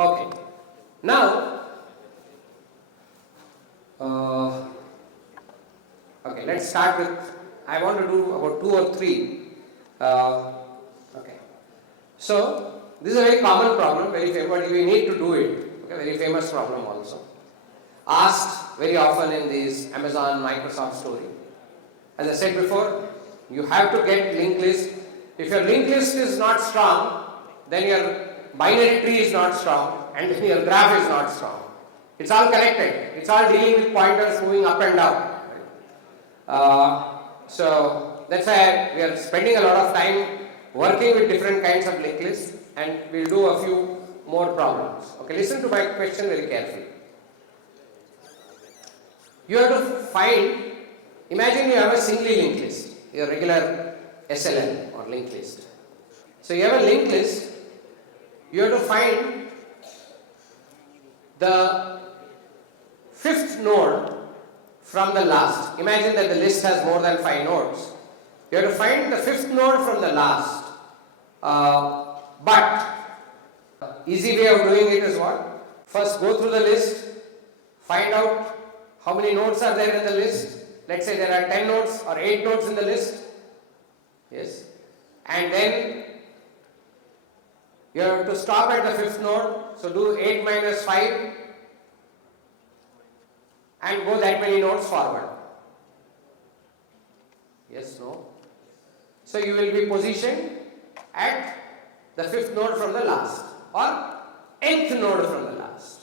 Okay. Now, okay, let's start with, I want to do about 2 or 3. Okay. So, this is a very common problem, very famous, but we need to do it. Okay, very famous problem also. Asked very often in these Amazon, Microsoft story. As I said before, you have to get linked list. If your linked list is not strong, then your binary tree is not strong and then your graph is not strong. It's all connected. It's all dealing with pointers moving up and down. So that's why we are spending a lot of time working with different kinds of linked lists, and we'll do a few more problems. Okay, listen to my question very carefully. You have to find, imagine you have a singly linked list, your regular SLN or linked list. So you have a linked list, you have to find the fifth node from the last. Imagine that the list has more than 5 nodes. You have to find the fifth node from the last. But easy way of doing it is what? First go through the list, find out how many nodes are there in the list. Let's say there are 10 nodes or 8 nodes in the list. Yes. And then you have to stop at the fifth node. So do 8 minus 5 and go that many nodes forward. Yes, no? So you will be positioned at the fifth node from the last or nth node from the last.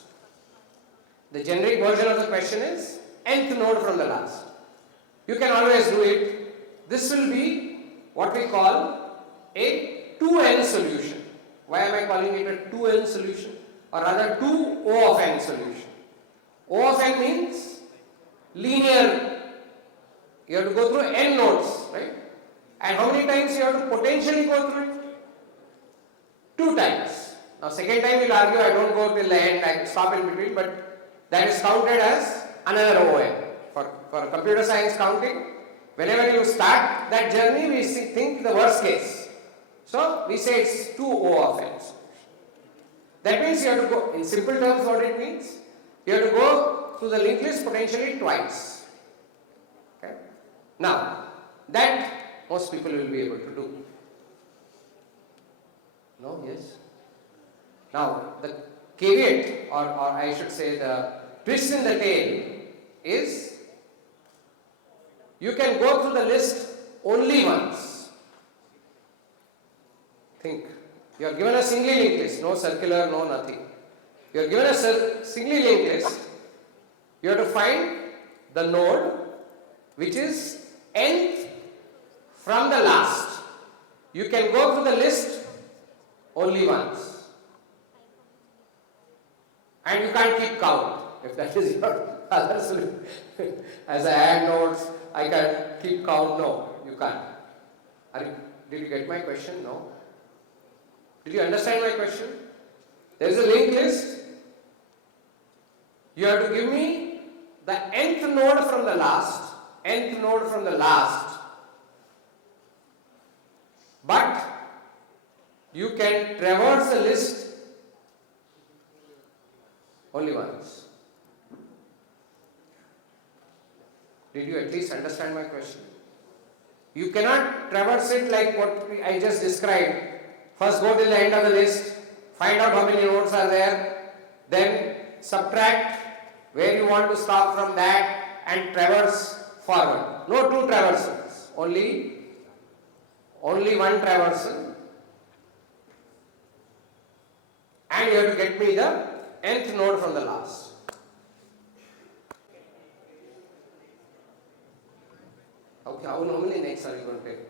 The generic version of the question is nth node from the last. You can always do it. This will be what we call a 2n solution. Why am I calling it a 2n solution? Or rather 2O of n solution. O of n means linear. You have to go through n nodes, right? And how many times you have to potentially go through it? 2 times. Now second time you will argue I don't go till the end, I stop in between, but that is counted as another ON. For computer science counting, whenever you start that journey, we think the worst case. So we say it's 2O of n. That means you have to go, in simple terms what it means, you have to go through the linked list potentially twice. Okay? Now, that most people will be able to do. No? Yes? Now, the caveat, or I should say the twist in the tail is, you can go through the list only once. Think. You are given a singly linked list, no circular, no nothing. You are given a singly linked list. You have to find the node which is nth from the last. You can go through the list only once. And you can't keep count if that is your other solution. As I add nodes, I can keep count. No, you can't. Did you get my question? No. Did you understand my question? There is a linked list. You have to give me the nth node from the last, nth node from the last. But you can traverse the list only once. Did you at least understand my question? You cannot traverse it like what I just described. First go till the end of the list, find out how many nodes are there, then subtract where you want to stop from that and traverse forward. No 2 traversals, only one traversal. And you have to get me the nth node from the last. Okay, how many next are you going to take?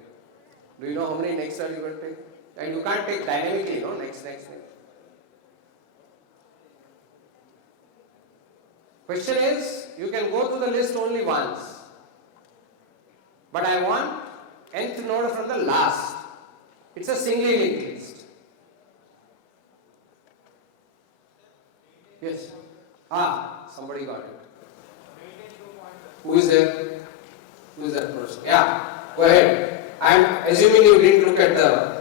Do you know how many next are you going to take? And you can't take dynamically, no? Next. Question is, you can go through the list only once. But I want nth node from the last. It's a singly linked list. Yes? Somebody got it. Who is there? Who is that person? Yeah, go ahead. I'm assuming you didn't look at the...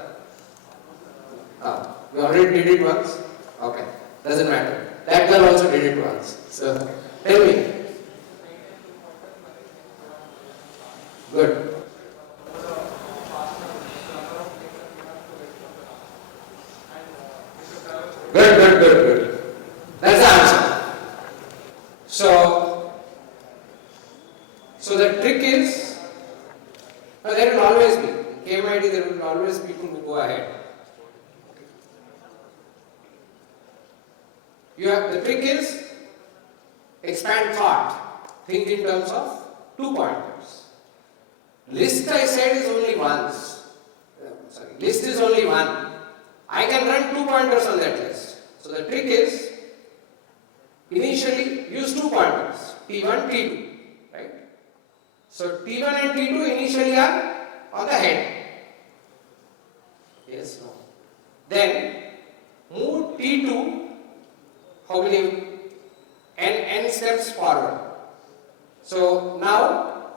you already did it once? Okay. Doesn't matter. That girl also did it once. So, tell me. Good. Good. That's the answer. So the trick is, there will always be, in KMIT there will always be people who go ahead. The trick is, expand thought. Think in terms of 2 pointers. List I said is only once. List is only one. I can run 2 pointers on that list. So the trick is, initially use 2 pointers, T1, T2, right? So T1 and T2 initially are on the head. Yes, no. Then move T2, how many? N steps forward. So now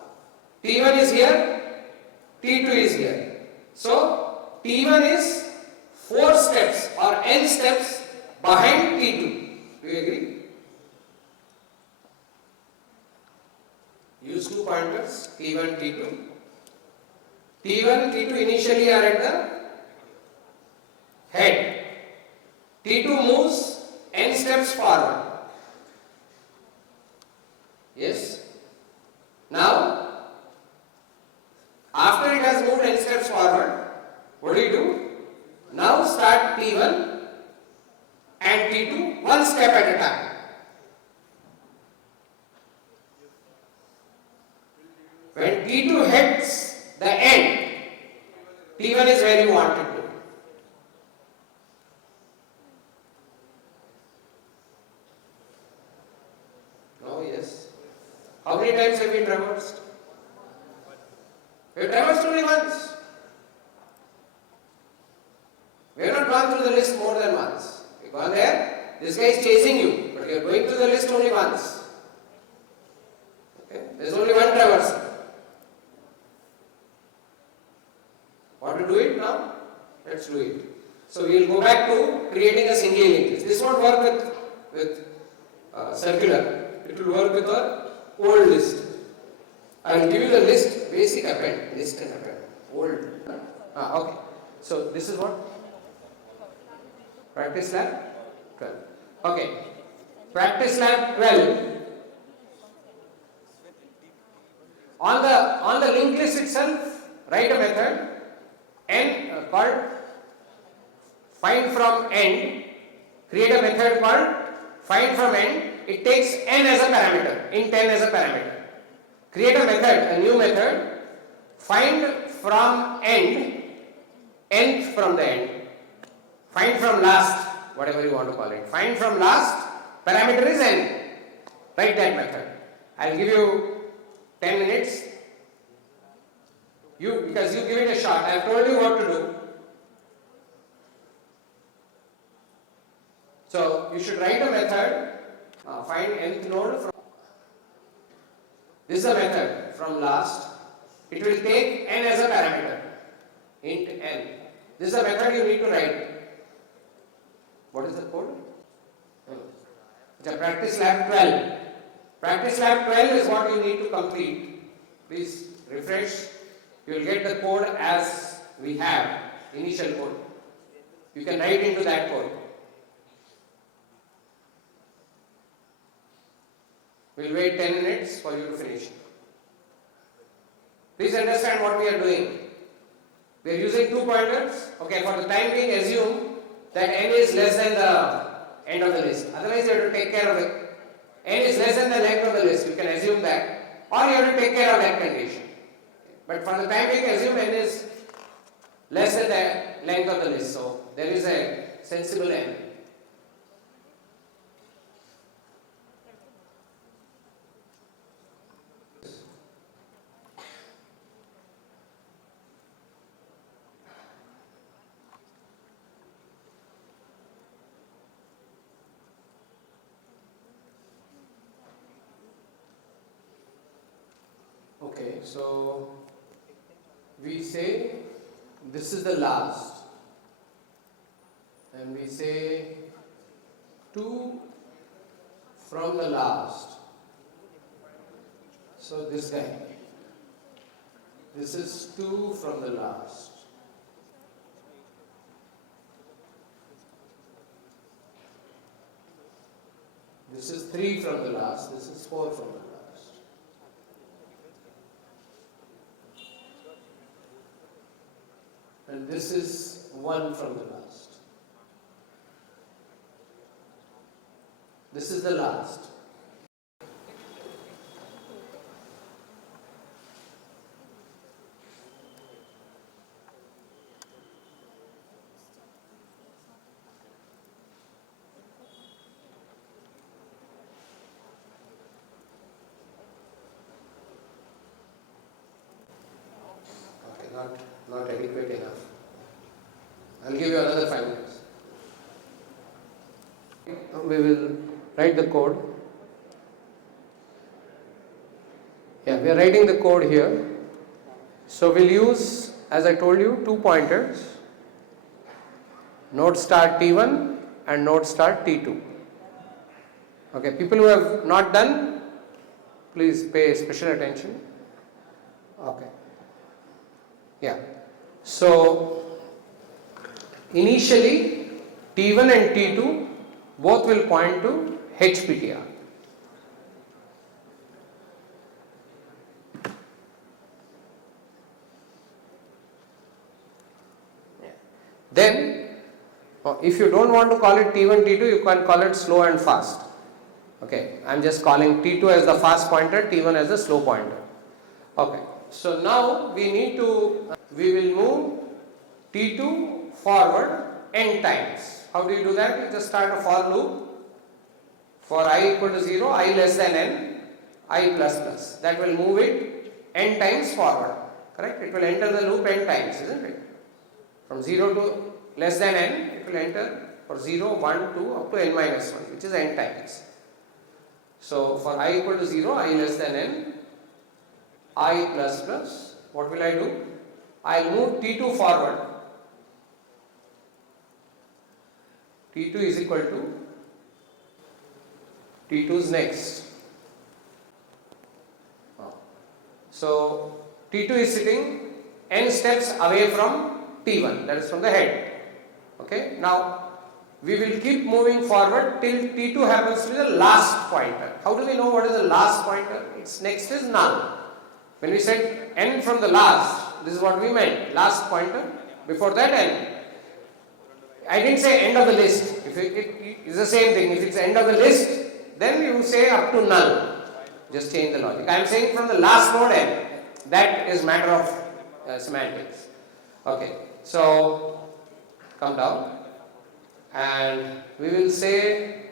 T1 is here, T2 is here. So T1 is 4 steps or N steps behind T2. Do you agree? Use 2 pointers, T1, T2. T1, T2 initially are at the head. T2 moves N steps forward. Yes? Now, after it has moved N steps forward, what do? Now start T1 and T2 1 step at a time. When T2 hits the end, T1 is where you want it to be. No, yes. How many times have we traversed? We have traversed only once. We have not gone through the list more than once. We have gone there, this guy is chasing you, but you are going through the list only once. Okay? There is only one traversal. Want to do it now? Let's do it. So we will go back to creating a single linked list. This won't work with circular. It will work with our old list. I will give you the list, basic append, list and append. Old. Okay. So this is what? Practice lab 12. Okay. Practice lab 12. On the linked list itself, write a method called find from end. Create a method called find from end. It takes n as a parameter, int n as a parameter. Create a method, a new method, find from end, nth from the end, find from last, whatever you want to call it. Find from last, parameter is n. Write that method. I will give you 10 minutes. Because you give it a shot. I have told you what to do. So you should write a method, find nth node from. This is a method from last. It will take n as a parameter, int n. This is a method you need to write. What is the code? It's a practice lab 12. Practice lab 12 is what you need to complete. Please refresh. You will get the code as we have, initial code. You can write into that code. We will wait 10 minutes for you to finish. Please understand what we are doing. We are using 2 pointers. Okay, for the time being, assume that n is less than the end of the list. Otherwise, you have to take care of it. N is less than the length of the list. You can assume that. Or you have to take care of that condition. But for the time being, assume n is less than the length of the list. So there is a sensible n. Okay, so we say this is the last, and we say 2 from the last. So this guy. This is 2 from the last. This is 3 from the last. This is 4 from the last. And this is 1 from the last. This is the last. Not adequate enough. I'll give you another 5 minutes. We will write the code. Yeah, we are writing the code here. So we'll use, as I told you, 2 pointers. Node start T1 and node start T2. Okay, people who have not done, please pay special attention. Okay. Yeah. So initially T1 and T2 both will point to HPTR. Then if you don't want to call it T1, T2, you can call it slow and fast. Okay, I am just calling T2 as the fast pointer, T1 as the slow pointer. Okay, so now we will move T2 forward n times. How do you do that? You just start a for loop for I equal to 0, I less than n, I plus plus. That will move it n times forward. Correct? It will enter the loop n times, isn't it? From 0 to less than n, it will enter for 0, 1, 2 up to n minus 1, which is n times. So for I equal to 0, I less than n, I plus plus, what will I do? I will move T2 forward. T2 is equal to, T2 is next. So T2 is sitting n steps away from T1, that is from the head. Okay, now we will keep moving forward till T2 happens to be the last pointer. How do we know what is the last pointer? Its next is null. When we said n from the last, this is what we meant, last pointer. Before that n. I didn't say end of the list. If it is the same thing. If it's end of the list, then you say up to null. Just change the logic. I am saying from the last node n. That is matter of semantics. Okay. So come down. And we will say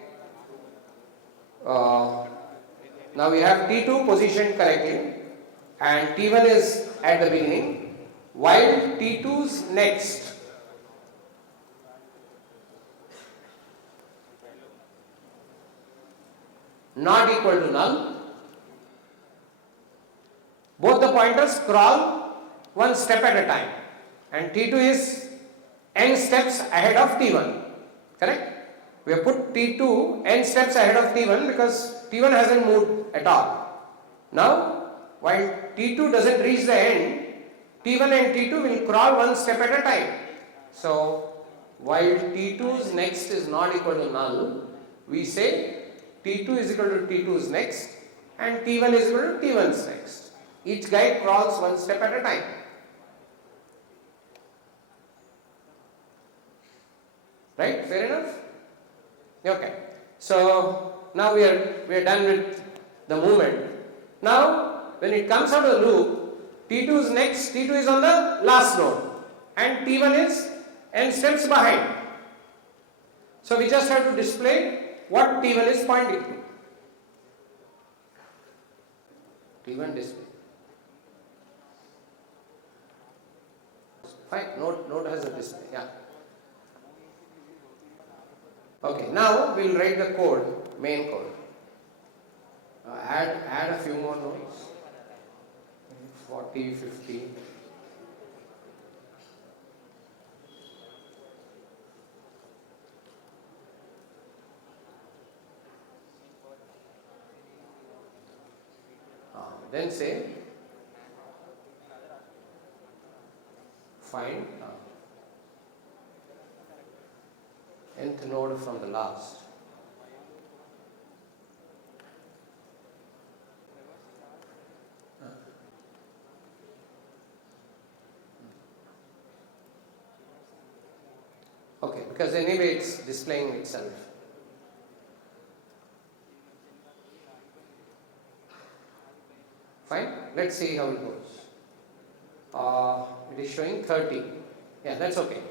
now we have T2 positioned correctly and T1 is at the beginning while T2's next not equal to null, both the pointers crawl one step at a time and T2 is n steps ahead of T1. Correct? We have put T2 n steps ahead of T1 because T1 hasn't moved at all. Now, while T2 doesn't reach the end, T1 and T2 will crawl one step at a time. So, while T2's next is not equal to null, we say T2 is equal to T2's next and T1 is equal to T1's next. Each guy crawls one step at a time. Right? Fair enough? Okay. So now we are done with the movement. Now when it comes out of the loop, T2 is next, T2 is on the last node and T1 is n steps behind. So we just have to display what T1 is pointing to. T1 display. Fine, node has a display, yeah. Okay, now we will write the code, main code. Add a few more nodes, 40, 50. Then say find nth node from the last. Okay, because anyway it's displaying itself. Fine, let's see how it goes. It is showing 30. Yeah, that's okay.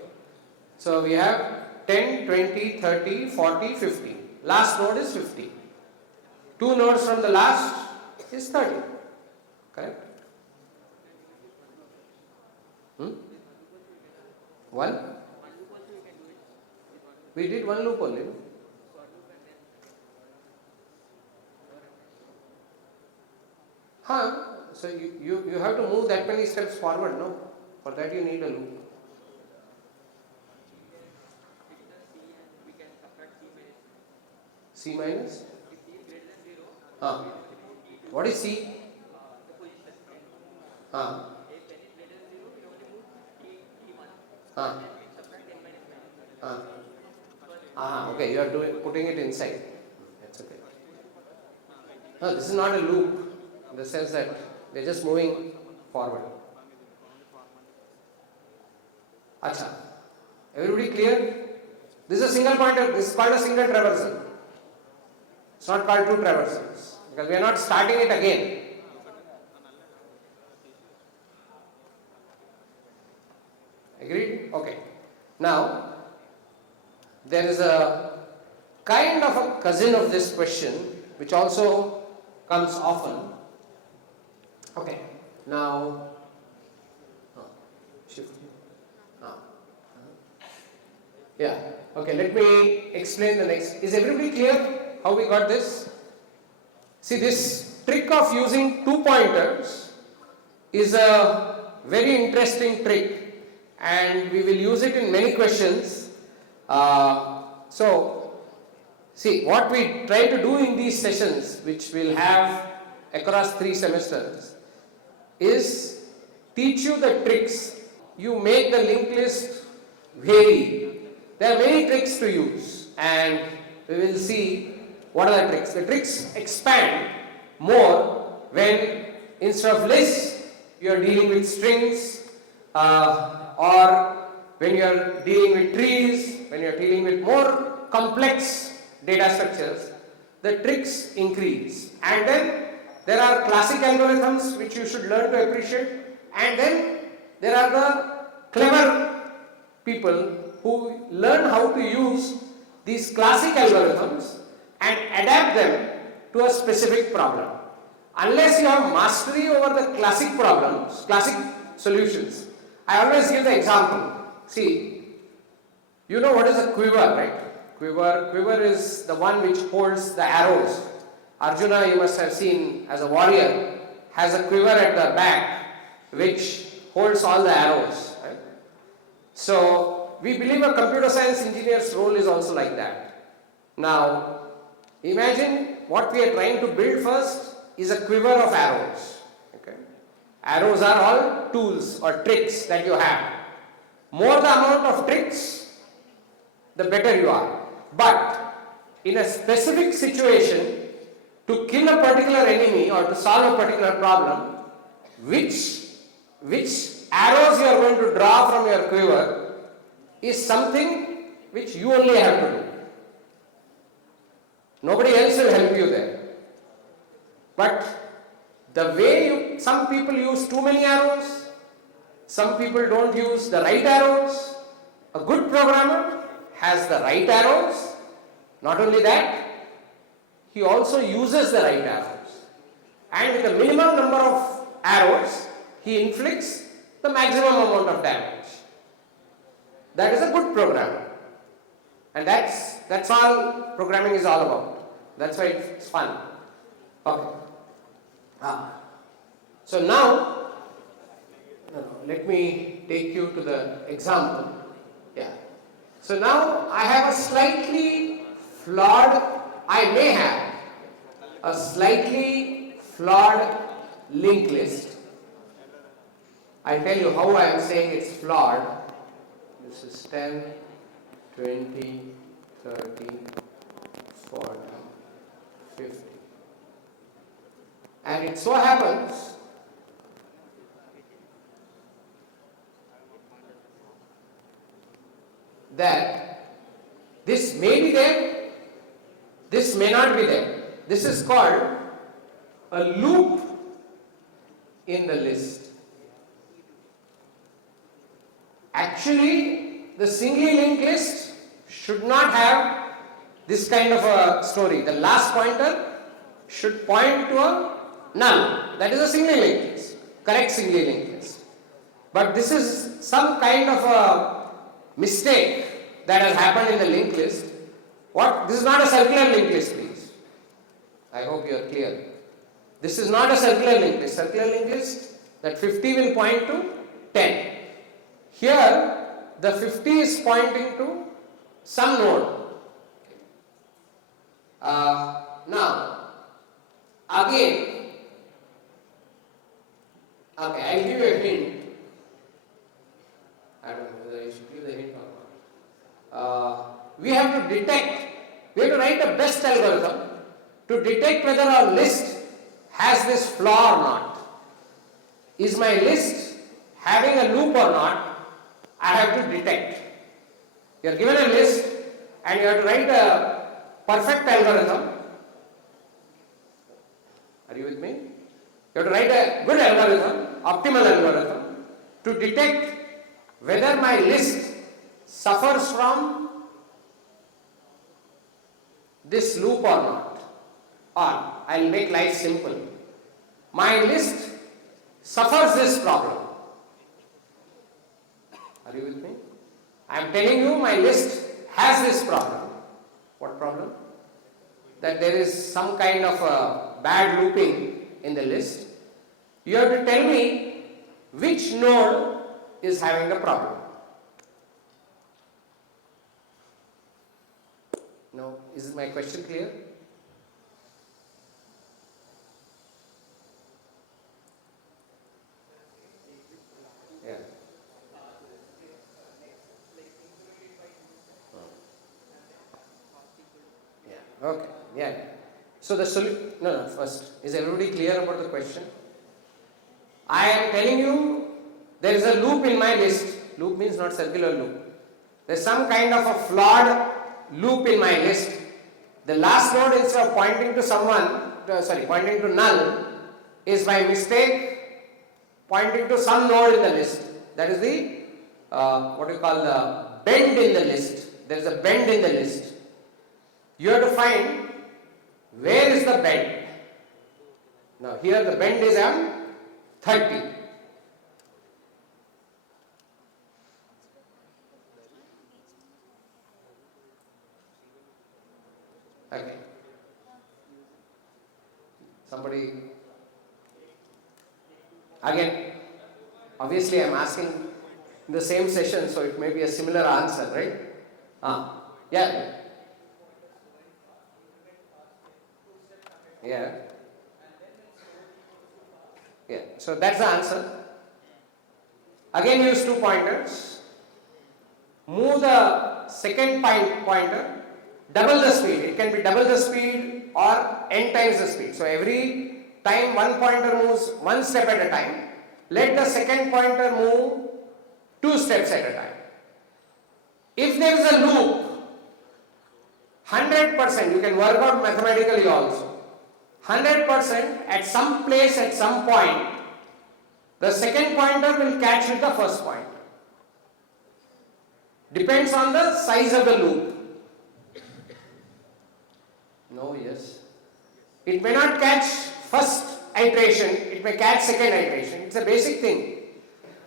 So we have 10, 20, 30, 40, 50. Last node is 50. 2 nodes from the last is 30. Correct? 1? We did 1 loop only. So you have to move that many steps forward, no? For that you need a loop. C minus? What is C? Okay, you are putting it inside. That's okay. No, this is not a loop in the sense that they are just moving forward. Acha. Everybody clear? This is a single pointer. This is called a single traversal. It's not called 2 traversals because we are not starting it again. Agreed? Okay. Now, there is a kind of a cousin of this question which also comes often. Okay. Now, shift. Yeah. Okay, let me explain the next. Is everybody clear how we got this? See, this trick of using 2 pointers is a very interesting trick and we will use it in many questions. So, see, what we try to do in these sessions, which we'll have across 3 semesters, is teach you the tricks. You make the linked list vary. There are many tricks to use and we will see what are the tricks. The tricks expand more when instead of lists you are dealing with strings or when you are dealing with trees, when you are dealing with more complex data structures, the tricks increase. And then there are classic algorithms which you should learn to appreciate, and then there are the clever people who learn how to use these classic algorithms and adapt them to a specific problem. Unless you have mastery over the classic problems, classic solutions. I always give the example. See, you know what is a quiver, right? Quiver is the one which holds the arrows. Arjuna, you must have seen as a warrior, has a quiver at the back which holds all the arrows. Right? So, we believe a computer science engineer's role is also like that. Now, imagine what we are trying to build first is a quiver of arrows. Okay? Arrows are all tools or tricks that you have. More the amount of tricks, the better you are. But in a specific situation, to kill a particular enemy or to solve a particular problem, which arrows you are going to draw from your quiver is something which you only have to do. Nobody else will help you there. But the way some people use too many arrows, some people don't use the right arrows. A good programmer has the right arrows. Not only that, he also uses the right arrows. And with a minimum number of arrows, he inflicts the maximum amount of damage. That is a good programmer. And that's all programming is all about. That's why it's fun. Okay. So now, let me take you to the example. Yeah. So now I have a slightly flawed, I may have a slightly flawed linked list. I'll tell you how I am saying it's flawed. This is 10, 20, 30, 40, 50. And it so happens that this may be there, this may not be there. This is called a loop in the list. Actually, the singly linked list should not have this kind of a story. The last pointer should point to a null. That is a singly linked list, correct singly linked list. But this is some kind of a mistake that has happened in the linked list. What? This is not a circular linked list, please. I hope you are clear. This is not a circular linked list. Circular linked list, that 50 will point to 10. Here, the 50 is pointing to some node. Now, again, okay, I'll give you a hint. I don't know whether I should give the hint or not. We have to write a best algorithm to detect whether our list has this flaw or not. Is my list having a loop or not? I have to detect. You are given a list and you have to write a perfect algorithm. Are you with me? You have to write a good algorithm, optimal algorithm, to detect whether my list suffers from this loop or not. Or, I will make life simple. My list suffers this problem. Are you with me? I am telling you my list has this problem. What problem? That there is some kind of a bad looping in the list. You have to tell me which node is having the problem. Now, is my question clear? Yeah. Yeah. Okay. Yeah. So the solution. No. First, is everybody clear about the question? I am telling you there is a loop in my list. Loop means not circular loop. There is some kind of a flawed loop in my list. The last node, instead of pointing to pointing to null, is by mistake pointing to some node in the list. That is the what you call the bend in the list. There is a bend in the list. You have to find where is the bend. Now here the bend is 30. Okay. Somebody again, obviously I am asking in the same session, so it may be a similar answer, right? Yeah. Yeah. Yeah. So that's the answer. Again use 2 pointers. Move the second pointer, double the speed. It can be double the speed or n times the speed. So every time one pointer moves 1 step at a time, let the second pointer move 2 steps at a time. If there is a loop, 100%, you can work out mathematically also. 100% at some place, at some point, the second pointer will catch with the first pointer. Depends on the size of the loop. No, yes. It may not catch first iteration, it may catch second iteration. It's a basic thing.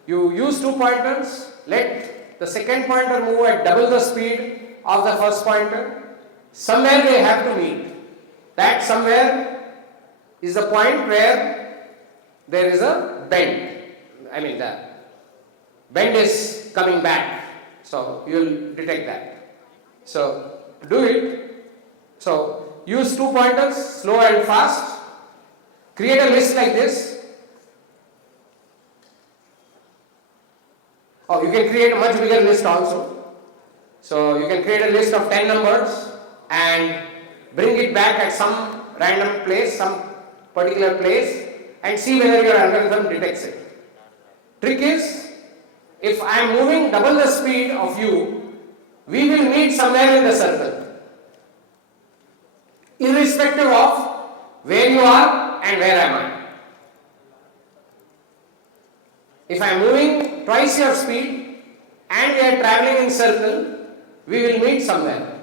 You use 2 pointers, let the second pointer move at double the speed of the first pointer. Somewhere they have to meet. That somewhere is the point where there is a bend. I mean, the bend is coming back. So you will detect that. So do it. So use 2 pointers, slow and fast. Create a list like this. Oh, you can create a much bigger list also. So you can create a list of 10 numbers and bring it back at some random place, some particular place, and see whether your algorithm detects it. Trick is, if I am moving double the speed of you, we will meet somewhere in the circle, irrespective of where you are and where am I. If I am moving twice your speed and we are traveling in circle, we will meet somewhere.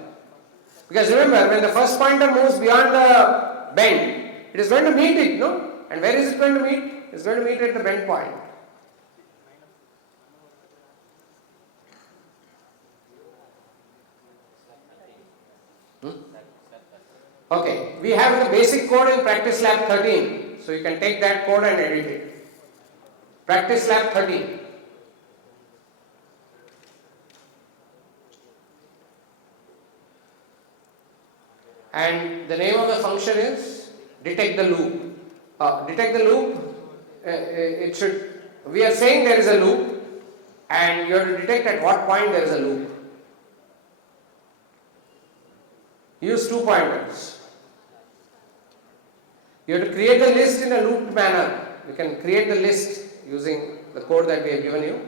Because remember, when the first pointer moves beyond the bend, it is going to meet it, no? And where is it going to meet? It is going to meet at the bend point. Okay, we have the basic code in Practice Lab 13. So you can take that code and edit it. Practice Lab 13. And the name of the function is detect the loop. Detect the loop, we are saying there is a loop and you have to detect at what point there is a loop. Use 2 pointers. You have to create the list in a looped manner. You can create the list using the code that we have given you.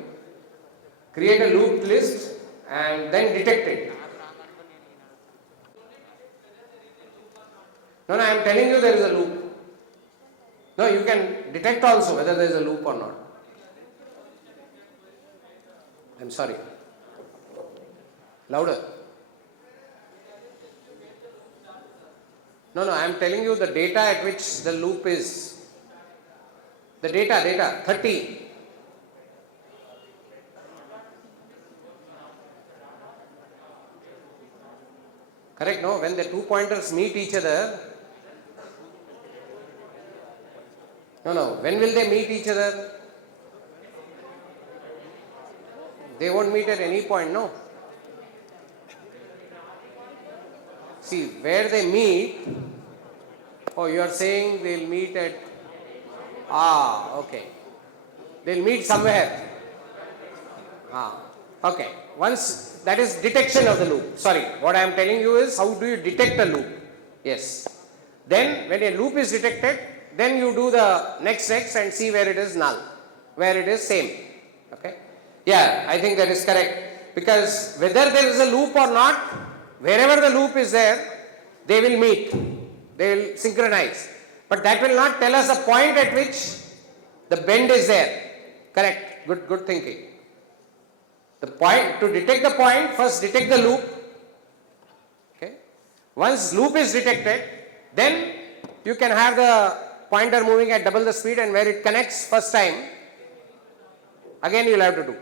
Create a looped list and then detect it. No, I am telling you there is a loop. No, you can detect also whether there is a loop or not. I am sorry. Louder. No, I am telling you the data at which the loop is. The data, 30. Correct, no? When the 2 pointers meet each other. No, when will they meet each other? They won't meet at any point, no? See, where they meet, you are saying they'll meet at, okay. They'll meet somewhere. Okay. Once, that is detection of the loop. Sorry, what I am telling you is how do you detect a loop? Yes. Then, when a loop is detected, then you do the next and see where it is null, where it is same. Okay. Yeah, I think that is correct. Because whether there is a loop or not, wherever the loop is there, they will meet, they will synchronize. But that will not tell us a point at which the bend is there. Correct, good thinking. The point, to detect the point, first detect the loop. Okay. Once loop is detected, then you can have the pointer moving at double the speed, and where it connects first time, again you will have to do.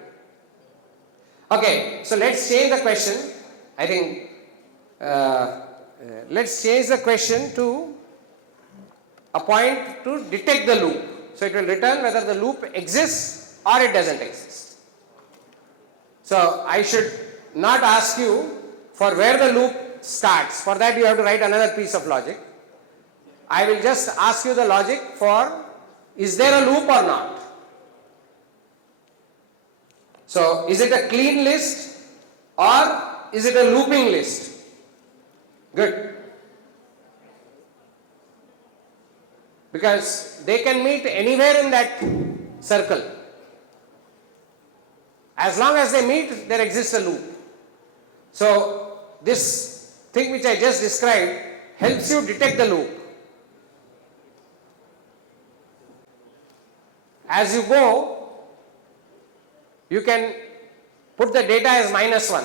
Okay, so let's change the question. I think let's change the question to a point to detect the loop. So it will return whether the loop exists or it doesn't exist. So I should not ask you for where the loop starts. For that you have to write another piece of logic. I will just ask you the logic for is there a loop or not. So is it a clean list or is it a looping list? Good. Because they can meet anywhere in that circle. As long as they meet, there exists a loop. So this thing which I just described helps you detect the loop. As you go, you can put the data as -1.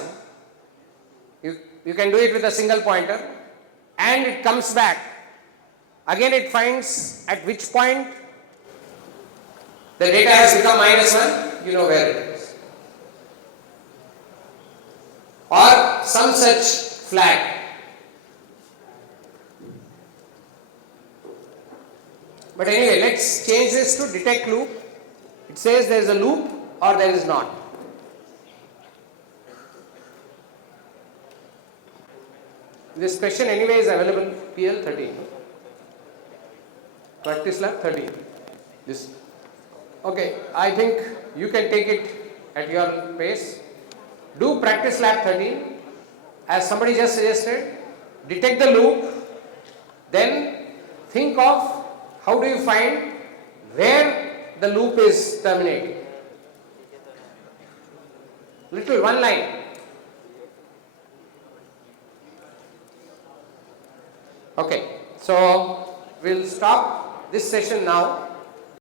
You can do it with a single pointer and it comes back. Again it finds at which point the data has become -1, you know where it is. Or some such flag. But anyway, let's change this to detect loop. It says there is a loop or there is not. This question anyway is available PL 13. Practice Lab 13. This. Okay, I think you can take it at your pace. Do practice lab 13 as somebody just suggested. Detect the loop, then think of how do you find where the loop is terminating. Little one line. Okay, so we'll stop this session now.